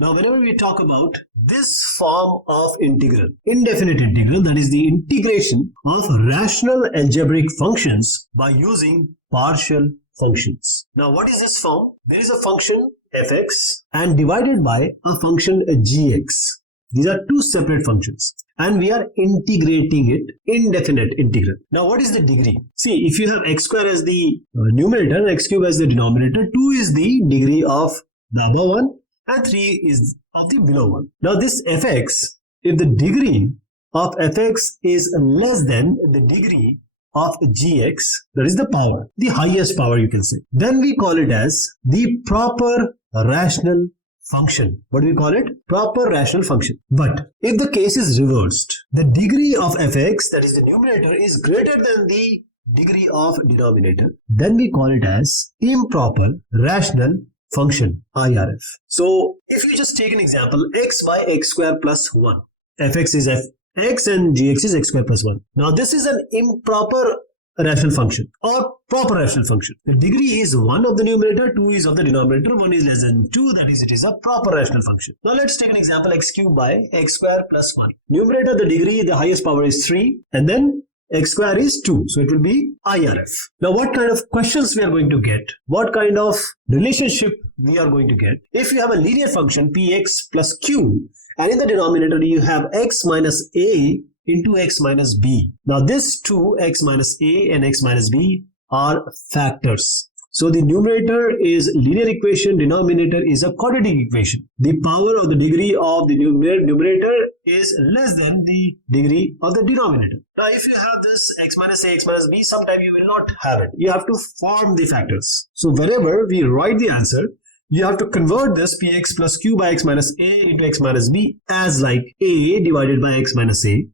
Now, whenever we talk about this form of integral, indefinite integral, that is the integration of rational algebraic functions by using partial functions. Now, what is this form? There is a function fx and divided by a function gx. These are two separate functions and we are integrating it, indefinite integral. Now, what is the degree? See, if you have x square as the numerator and x cube as the denominator, 2 is the degree of the above one and 3 is of the below one. Now, this fx, if the degree of fx is less than the degree of gx, that is the power, the highest power you can say, then we call it as the proper rational function. What do we call it? Proper rational function. But if the case is reversed, the degree of fx, that is the numerator, is greater than the degree of denominator, then we call it as improper rational function, IRF. So if you just take an example, x by x square plus 1, fx is fx and gx is x square plus 1. Now this is an improper rational function or proper rational function. The degree is 1 of the numerator, 2 is of the denominator, 1 is less than 2, that is, it is a proper rational function. Now let's take an example, x cube by x square plus 1. Numerator, the degree, the highest power is 3 and then x square is 2, so it will be IRF. Now what kind of questions we are going to get, what kind of relationship we are going to get if you have a linear function px plus q and in the denominator you have x minus a into x minus b. Now this two, x minus a and x minus b, are factors. So the numerator is linear equation, denominator is a quadratic equation. The power or the degree of the numerator is less than the degree of the denominator. Now if you have this x minus a, x minus b, sometime you will not have it. You have to form the factors. So wherever we write the answer, you have to convert this px plus q by x minus a into x minus b as like a divided by x minus a.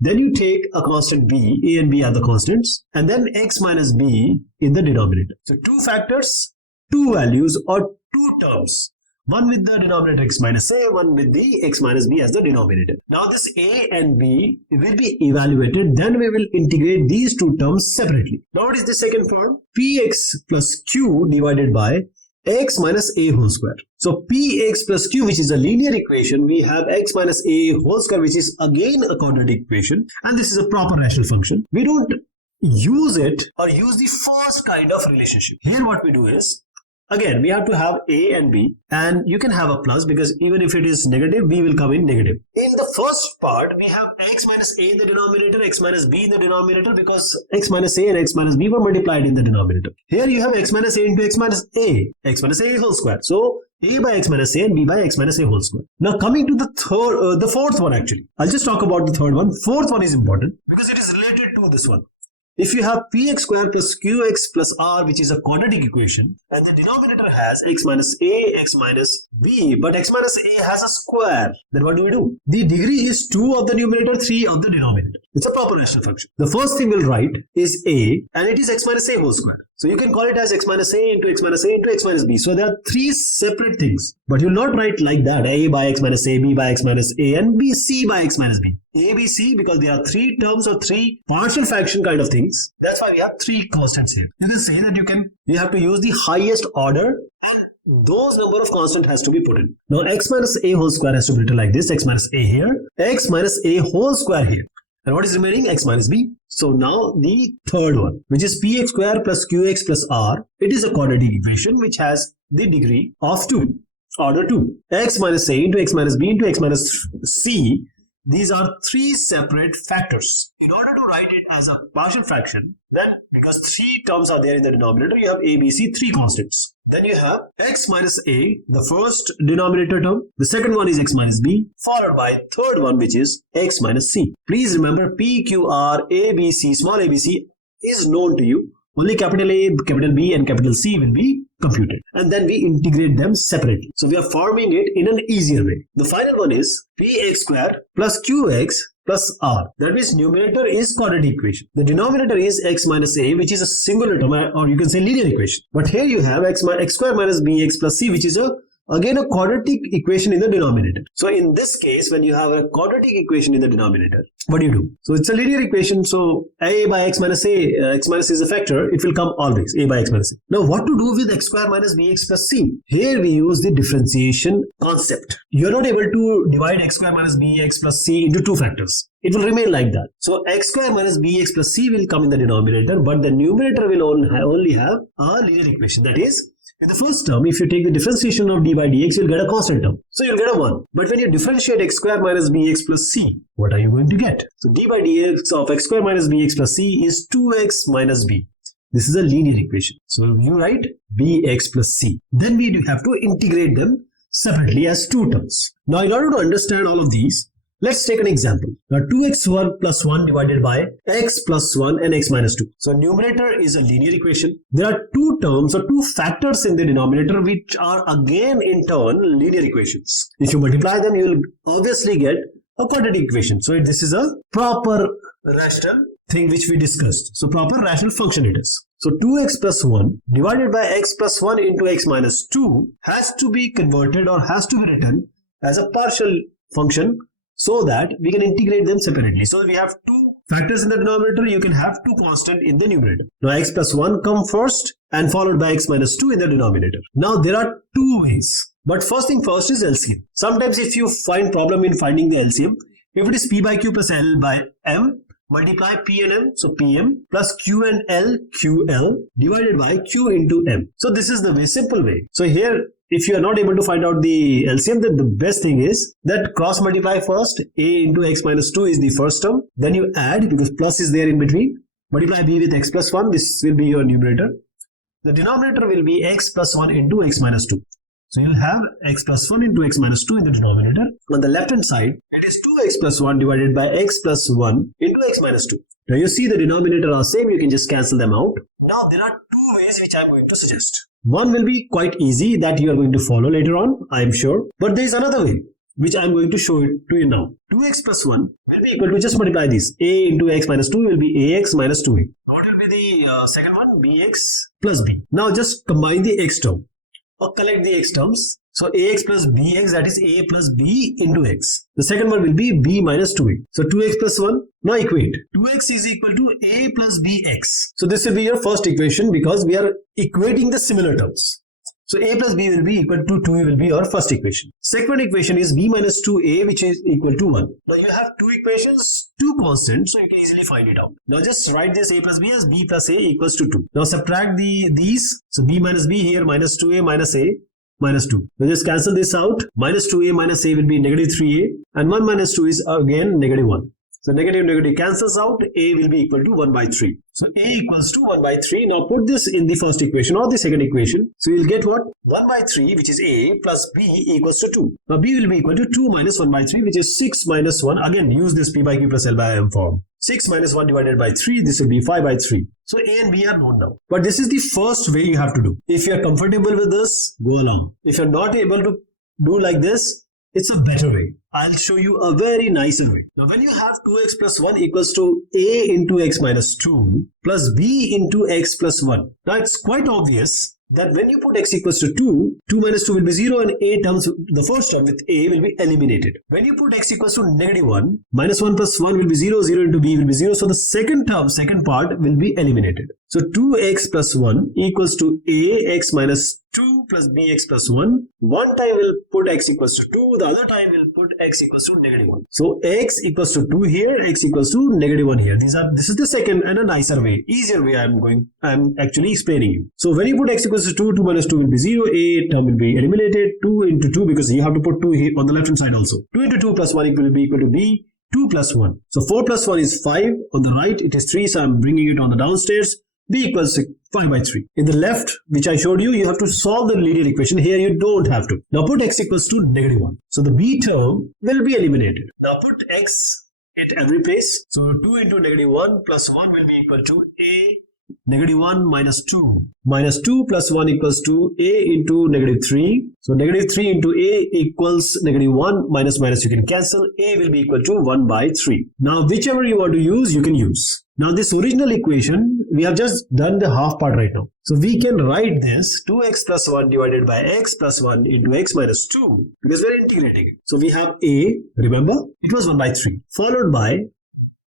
Then you take a constant b, a and b are the constants, and then x minus b in the denominator. So two factors, two values or two terms. One with the denominator x minus a, one with the x minus b as the denominator. Now this a and b will be evaluated, then we will integrate these two terms separately. Now what is the second form? Px plus q divided by x minus a whole square. So px plus q, which is a linear equation, we have x minus a whole square, which is again a quadratic equation, and this is a proper rational function. We don't use it or use the first kind of relationship. Here what we do is, again we have to have a and b, and you can have a plus because even if it is negative, b will come in negative. In the first part we have x minus a in the denominator, x minus b in the denominator, because x minus a and x minus b were multiplied in the denominator. Here you have x minus a into x minus a whole square. So a by x minus a and b by x minus a whole square. Now coming to the fourth one actually. I'll just talk about the third one. Fourth one is important because it is related to this one. If you have px square plus qx plus r, which is a quadratic equation, and the denominator has x minus a, x minus b, but x minus a has a square, then what do? The degree is 2 of the numerator, 3 of the denominator. It's a proper rational function. The first thing we'll write is a, and it is x minus a whole square. So you can call it as x minus a into x minus a into x minus b. So there are 3 separate things, but you'll not write like that, a by x minus a, b by x minus a, and b, c by x minus b. A, B, C, because there are 3 terms or 3 partial fraction kind of things. That's why we have 3 constants here. You can say that you have to use the highest order and those number of constant has to be put in. Now x minus a whole square has to be written like this, x minus a here, x minus a whole square here. And what is remaining? X minus b. So now the third one, which is px square plus qx plus r, it is a quadratic equation which has the degree of 2, order 2. X minus a into x minus b into x minus c. These are 3 separate factors. In order to write it as a partial fraction, then because 3 terms are there in the denominator, you have a, b, c, 3 constants. Then you have x minus a, the first denominator term. The second one is x minus b, followed by third one, which is x minus c. Please remember p, q, r, a, b, c, small a, b, c is known to you. Only capital A, capital B and capital C will be computed. And then we integrate them separately. So we are forming it in an easier way. The final one is px square plus qx plus r. That means numerator is quadratic equation. The denominator is x minus a, which is a singular term, or you can say linear equation. But here you have x square minus bx plus c, which is a again a quadratic equation in the denominator. So in this case, when you have a quadratic equation in the denominator, what do you do? So it's a linear equation. So a by x minus a, x minus is a factor. It will come always a by x minus a. Now what to do with x square minus bx plus c? Here we use the differentiation concept. You are not able to divide x square minus bx plus c into two factors. It will remain like that. So x square minus bx plus c will come in the denominator, but the numerator will only have a linear equation. That is, in the first term, if you take the differentiation of d by dx, you'll get a constant term. So you'll get a 1. But when you differentiate x square minus bx plus c, what are you going to get? So d by dx of x square minus bx plus c is 2x minus b. This is a linear equation. So you write bx plus c. Then we have to integrate them separately as two terms. Now in order to understand all of these, let's take an example. Now 2x1 plus 1 divided by x plus 1 and x minus 2. So numerator is a linear equation. There are two terms or two factors in the denominator which are again in turn linear equations. If you multiply them, you will obviously get a quadratic equation. So this is a proper rational thing which we discussed. So proper rational function it is. So 2x plus 1 divided by x plus 1 into x minus 2 has to be converted or has to be written as a partial function, so that we can integrate them separately. So we have two factors in the denominator, you can have two constant in the numerator. Now x plus 1 come first and followed by x minus 2 in the denominator. Now there are two ways. But first thing first is LCM. Sometimes if you find problem in finding the LCM, if it is p by q plus l by m, multiply p and m, so pm plus q and l, ql divided by q into m. So this is the way, simple way. So here, if you are not able to find out the LCM, then the best thing is that cross multiply first. A into x minus 2 is the first term. Then you add, because plus is there in between. Multiply b with x plus 1. This will be your numerator. The denominator will be x plus 1 into x minus 2. So you'll have x plus 1 into x minus 2 in the denominator. On the left hand side, it is 2x plus 1 divided by x plus 1 into x minus 2. Now you see the denominator are same. You can just cancel them out. Now there are two ways which I am going to suggest. One will be quite easy that you are going to follow later on, I am sure. But there is another way which I am going to show it to you now. 2x plus 1 will be equal to, just multiply this. A into x minus 2 will be ax minus 2a. What will be the second one? Bx plus b. Now just combine the x term or collect the x terms. So ax plus bx, that is a plus b into x. The second one will be b minus 2a. So 2x plus 1. Now equate. 2x is equal to a plus bx. So this will be your first equation because we are equating the similar terms. So a plus b will be equal to 2 will be your first equation. Second equation is b minus 2a, which is equal to 1. Now you have two equations, two constants, so you can easily find it out. Now just write this a plus b as b plus a equals to 2. Now subtract these. So b minus b here, minus 2a minus a minus 2. Now just cancel this out. Minus 2a minus a will be negative 3a, and 1 minus 2 is again negative 1. So negative cancels out. A will be equal to 1 by 3. So a equals to 1 by 3. Now put this in the first equation or the second equation. So you'll get what? 1 by 3, which is a, plus b equals to 2. Now b will be equal to 2 minus 1 by 3, which is 6 minus 1. Again, use this p by q plus l by m form. 6 minus 1 divided by 3, this will be 5 by 3. So a and b are known now. But this is the first way you have to do. If you are comfortable with this, go along. If you are not able to do like this, it's a better way. I'll show you a very nicer way. Now when you have 2x plus 1 equals to a into x minus 2 plus b into x plus 1. Now it's quite obvious that when you put x equals to 2, 2 minus 2 will be 0 and a terms, the first term with a will be eliminated. When you put x equals to negative 1, minus 1 plus 1 will be 0, 0 into b will be 0. So the second term, second part will be eliminated. So 2x plus 1 equals to a x minus 2 plus bx plus 1. One time we'll put x equals to 2, the other time we'll put x equals to negative 1. So x equals to 2 here, x equals to negative 1 here. This is the second and a nicer way, easier way I'm actually explaining you. So when you put x equals to 2, 2 minus 2 will be 0, a term will be eliminated, 2 into 2, because you have to put 2 here on the left hand side also. 2 into 2 plus 1 will be equal to b, 2 plus 1. So 4 plus 1 is 5, on the right it is 3, so I'm bringing it on the downstairs. B equals 5 by 3. In the left, which I showed you, you have to solve the linear equation. Here you don't have to. Now put x equals to negative 1. So the b term will be eliminated. Now put x at every place. So 2 into negative 1 plus 1 will be equal to a negative 1 minus 2. Minus 2 plus 1 equals to a into negative 3. So negative 3 into a equals negative 1. Minus minus you can cancel. A will be equal to 1 by 3. Now whichever you want to use, you can use. Now this original equation we have just done the half part right now. So we can write this 2x plus 1 divided by x plus 1 into x minus 2 because we're integrating it. So we have a, remember, it was 1 by 3, followed by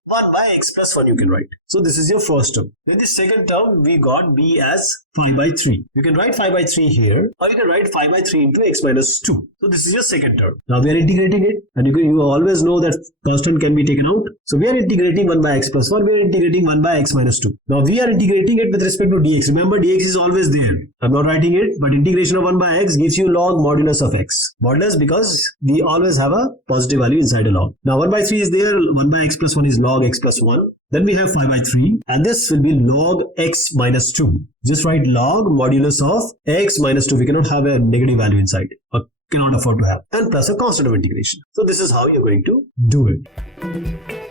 1 by x plus 1 you can write. So this is your first term. In the second term, we got b as 5 by 3. You can write 5 by 3 here, or you can write 5 by 3 into x minus 2. So this is your second term. Now we are integrating it, and you always know that constant can be taken out. So we are integrating 1 by x plus 1, we are integrating 1 by x minus 2. Now we are integrating it with respect to dx. Remember, dx is always there. I'm not writing it, but integration of 1 by x gives you log modulus of x. Modulus because we always have a positive value inside a log. Now 1 by 3 is there, 1 by x plus 1 is log x plus 1. Then we have 5 by 3, and this will be log x minus 2. Just write log modulus of x minus 2. We cannot have a negative value inside, or cannot afford to have, and plus a constant of integration. So this is how you're going to do it.